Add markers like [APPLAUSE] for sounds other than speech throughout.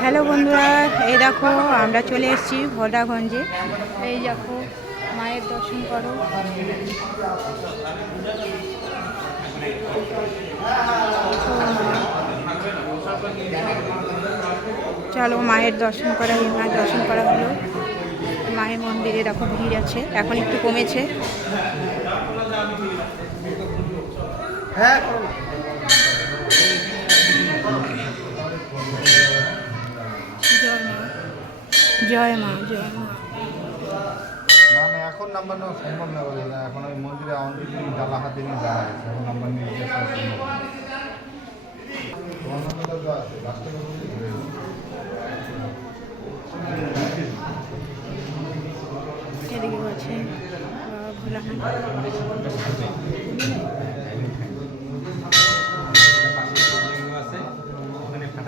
Hello বন্ধুরা, এই দেখো, আমরা চলে এসেছি ভোলাগঞ্জে এই দেখো, মায়ের দর্শন করো। চলো, মায়ের দর্শন করা মায়ের দর্শন করা হলো। মায়ের মন্দিরে এরকম ভিড় আছে, এখন একটু কমেছে। হ্যাঁ জয় মা জয় মা। না না এখন নাম্বার নেওয়া সম্ভব না বলে। এখন ওই মন্দিরে অলরেডি ডালা হাতে নিয়ে দাঁড়া আছে এখন নাম্বার নিয়ে করা সম্ভব তোমার নাম্বারটা তো আছে লাস্টে কত আছে বাবা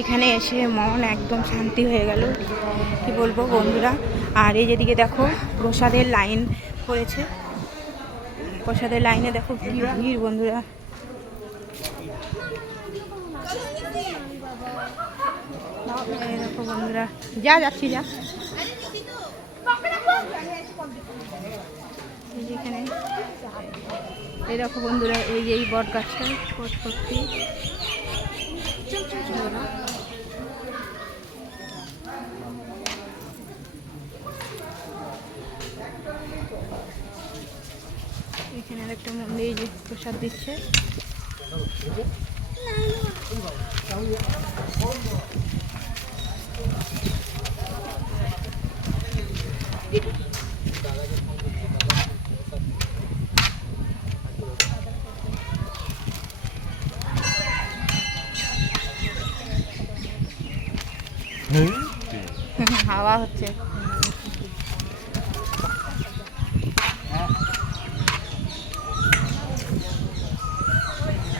এখানে এসে মন একদম শান্তি হয়ে গেল। কি বলব বন্ধুরা? আর এই যেদিকে দেখো, প্রসাদের লাইন পড়েছে। প্রসাদের লাইনে দেখো কি ভিড় বন্ধুরা। দেখো বন্ধুরা, যা, যাচ্ছি, যা। এখানে, এই দেখো বন্ধুরা, এই এই বট গাছটা এখানে একটা মন্দির যে প্রসাদ দিচ্ছে। [LAUGHS] হাওয়া হচ্ছে।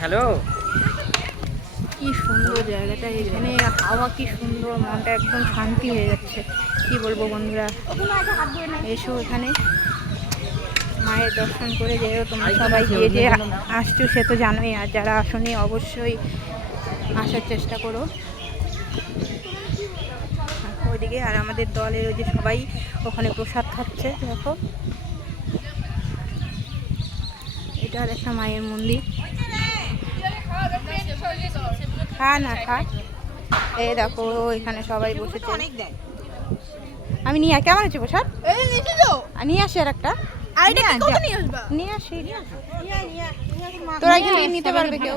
হ্যালো? কি সুন্দর জায়গাটা এখানে হাওয়া কি সুন্দর মনটা একদম শান্তি হয়ে যাচ্ছে। কি বলব বন্ধুরা? এসো এখানে। মায়ের দর্শন করে যেও তোমরা সবাই যে যে আসছো সে তো জানোই আর যারা আসনি অবশ্যই আসার চেষ্টা করো। ওইদিকে আর আমাদের দলের ওই যে সবাই ওখানে প্রসাদ খাচ্ছে দেখো। এটা আর একটা মায়ের মন্দির। খা না খা। এই দেখো এখানে সবাই বসেছে। আমি নিয়ে কেমন আছে বসার? নিয়ে আসি আর একটা। নিয়ে আসি। তোরা কিন্তু নিতে পারবে কেউ।